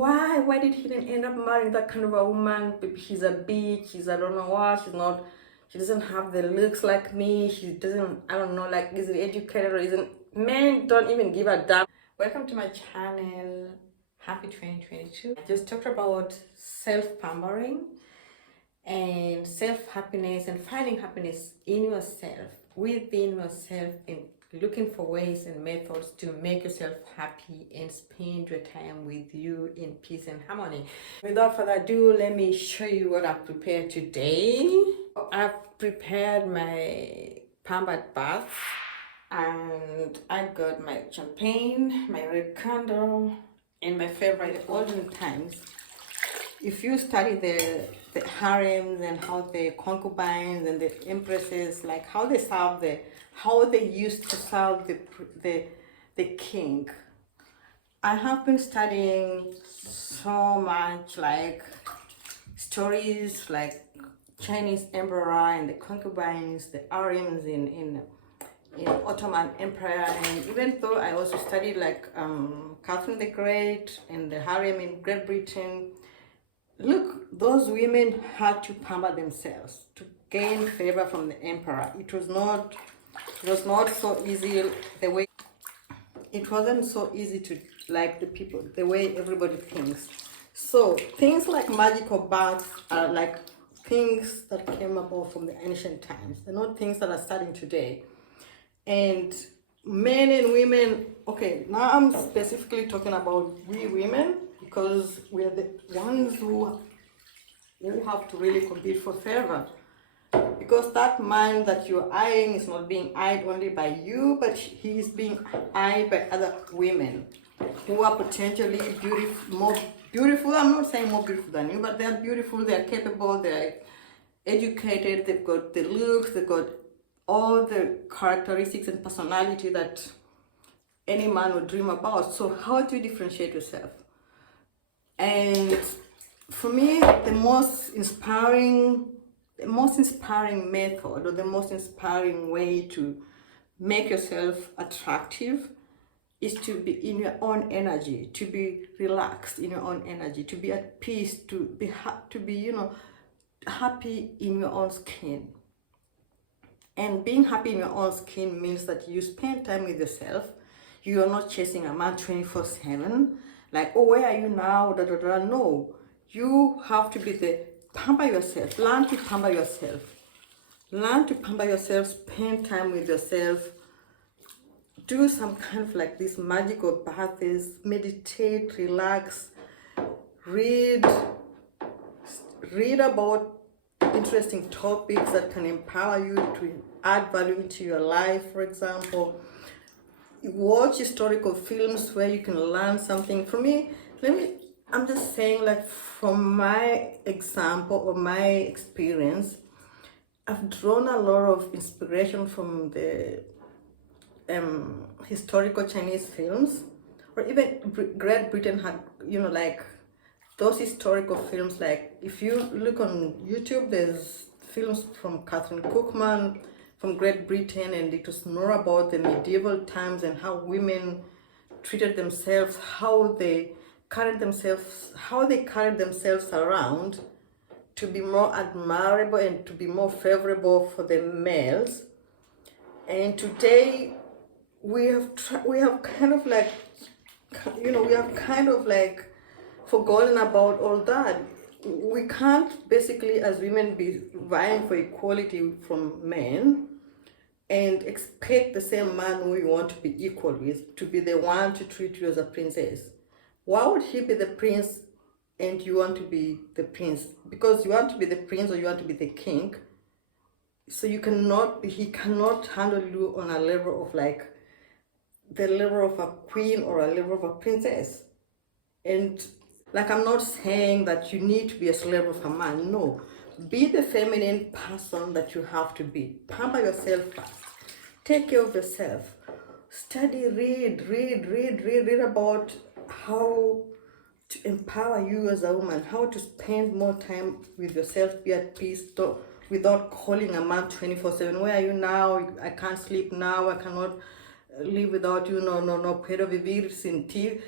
why did he then end up marrying that kind of a woman? She's a bitch, she's I don't know what, she doesn't have the looks like me, she doesn't, I don't know, like, isn't educated or isn't, men don't even give a damn. Welcome to my channel. Happy 2022. I just talked about self-pampering and self-happiness and finding happiness in yourself, within yourself, and looking for ways and methods to make yourself happy and spend your time with you in peace and harmony. Without further ado, let me show you what I've prepared today. I've prepared my pampered bath, and I got my champagne, my red candle, and my favorite olden times. If you study the harems and how the concubines and the empresses, like how they used to serve the king. I have been studying so much, like stories like Chinese emperor and the concubines, the harems in Ottoman Empire, and even though I also studied like Catherine the Great and the harem in Great Britain. Look, those women had to pamper themselves to gain favor from the emperor. It was not so easy the way, it wasn't so easy to like the people, the way everybody thinks. So things like magical baths are like things that came about from the ancient times. They're not things that are starting today. And men and women, okay, now I'm specifically talking about we women, because we are the ones who have to really compete for favor. Because that man that you're eyeing is not being eyed only by you, but he is being eyed by other women who are potentially more beautiful. I'm not saying more beautiful than you, but they are beautiful, they are capable, they are educated, they've got the looks, they've got all the characteristics and personality that any man would dream about. So how do you differentiate yourself? And for me, the most inspiring method, or the most inspiring way to make yourself attractive, is to be in your own energy, to be relaxed in your own energy, to be at peace, to be happy in your own skin. And being happy in your own skin means that you spend time with yourself. You are not chasing a man 24/7. Like, oh, where are you now? Da, da, da. No, you have to be pamper yourself. Learn to pamper yourself. Learn to pamper yourself. Spend time with yourself. Do some kind of like this magical baths. Meditate, relax, read about interesting topics that can empower you to add value into your life. For example, watch historical films where you can learn something. For me, I'm just saying, like, from my example or my experience, I've drawn a lot of inspiration from the historical Chinese films, or even Great Britain had, like those historical films. Like, if you look on YouTube, there's films from Catherine Cookman from Great Britain, and it was more about the medieval times and how women treated themselves, how they carried themselves around to be more admirable and to be more favorable for the males. And today we have kind of like forgotten about all that. We can't basically, as women, be vying for equality from men and expect the same man we want to be equal with to be the one to treat you as a princess. Why would he be the prince and you want to be the prince? Because you want to be the prince or you want to be the king. So he cannot handle you on a level of like the level of a queen or a level of a princess. And like, I'm not saying that you need to be a slave of a man. No, be the feminine person that you have to be. Pamper yourself first. Take care of yourself. Study, read about how to empower you as a woman, how to spend more time with yourself, be at peace, without calling a man 24/7. Where are you now? I can't sleep now. I cannot live without you. No puedo vivir sin ti.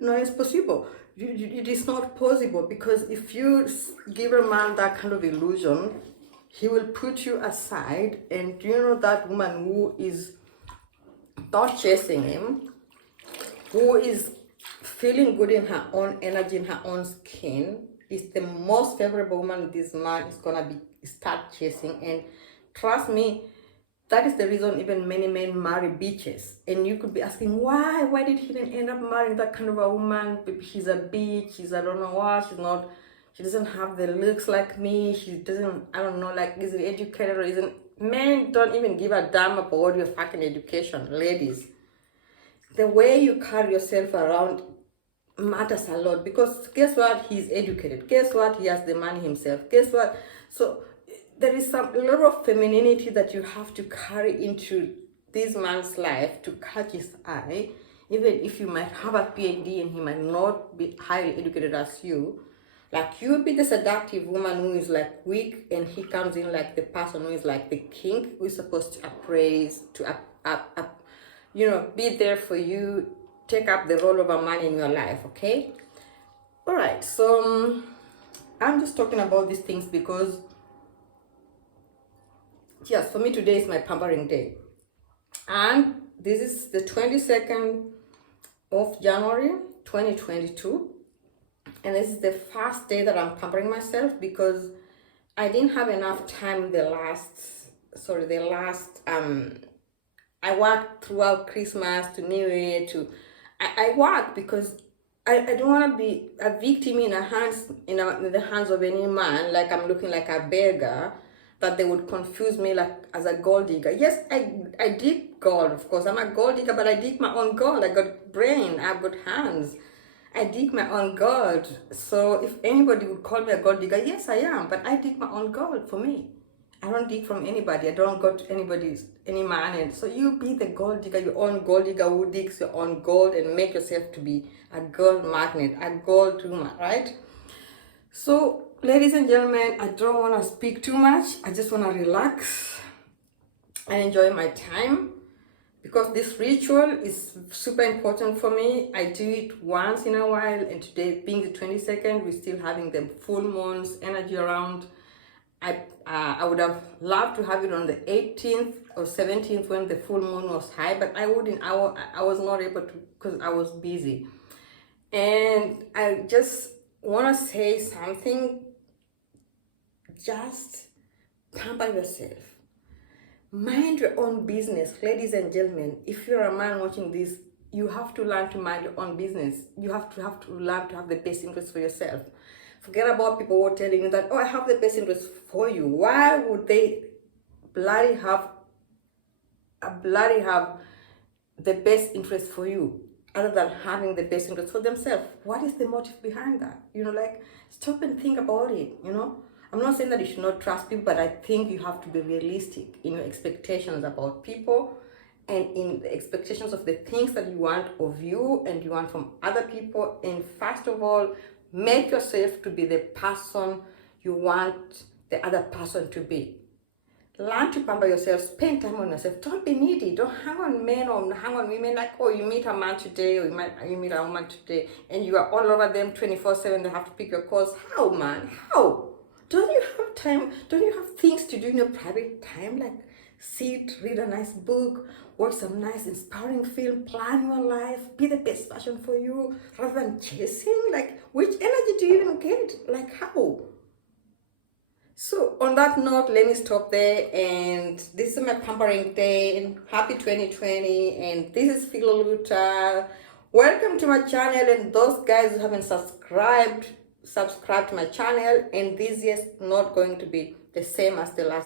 No es posible. it is not possible, because if you give a man that kind of illusion, he will put you aside. And you know that woman who is not chasing him, who is feeling good in her own energy, in her own skin, is the most favorable woman this man is gonna start chasing. And trust me, that is the reason even many men marry bitches. And you could be asking, why did he even end up marrying that kind of a woman? She's a bitch, she's I don't know what, she doesn't have the looks like me, she doesn't, I don't know, like, is it educated or isn't. Men don't even give a damn about your fucking education, ladies. The way you carry yourself around matters a lot, because guess what, he's educated, guess what, he has the money himself, guess what. So there is a lot of femininity that you have to carry into this man's life to catch his eye, even if you might have a PhD and he might not be highly educated as you. Like, you be the seductive woman who is like weak, and he comes in like the person who is like the king, who is supposed to appraise, to be there for you, take up the role of a man in your life. Okay, all right. So I'm just talking about these things because, yes, for me today is my pampering day, and this is the 22nd of January 2022, and this is the first day that I'm pampering myself, because I didn't have enough time the last I worked throughout Christmas to New Year I work because I don't want to be a victim in the hands of any man, like I'm looking like a beggar, that they would confuse me like as a gold digger. Yes, I dig gold, of course. I'm a gold digger, but I dig my own gold. I got brain, I've got hands. I dig my own gold. So if anybody would call me a gold digger, yes, I am, but I dig my own gold for me. I don't dig from anybody. I don't go to any man. And so you be the gold digger, your own gold digger who digs your own gold and make yourself to be a gold magnet, a gold woman, right? So, ladies and gentlemen, I don't want to speak too much. I just want to relax and enjoy my time, because this ritual is super important for me. I do it once in a while, and today being the 22nd, we're still having the full moon's energy around. I would have loved to have it on the 18th or 17th when the full moon was high, but I wouldn't. I was not able to, because I was busy. And I just want to say something. Just pamper yourself. Mind your own business, ladies and gentlemen. If you're a man watching this, you have to learn to mind your own business. You have to learn to have the best interest for yourself. Forget about people who are telling you that, oh, I have the best interest for you. Why would they bloody have the best interest for you, other than having the best interest for themselves? What is the motive behind that? Like, stop and think about it. I'm not saying that you should not trust people, but I think you have to be realistic in your expectations about people, and in the expectations of the things that you want of you and you want from other people. And first of all, make yourself to be the person you want the other person to be. Learn to pamper yourself, spend time on yourself. Don't be needy. Don't hang on men or hang on women like, oh, you meet a man today, or you meet a woman today, and you are all over them 24/7. They have to pick your calls. How, man? How? Don't you have time? Don't you have things to do in your private time? Like sit, read a nice book, watch some nice inspiring film, plan your life, be the best version for you, rather than chasing? Like, which energy do you even get? Like, how? So on that note, let me stop there. And this is my pampering day. And happy 2020. And this is Philo Luta. Welcome to my channel. And those guys who haven't subscribe to my channel. And this is not going to be the same as the last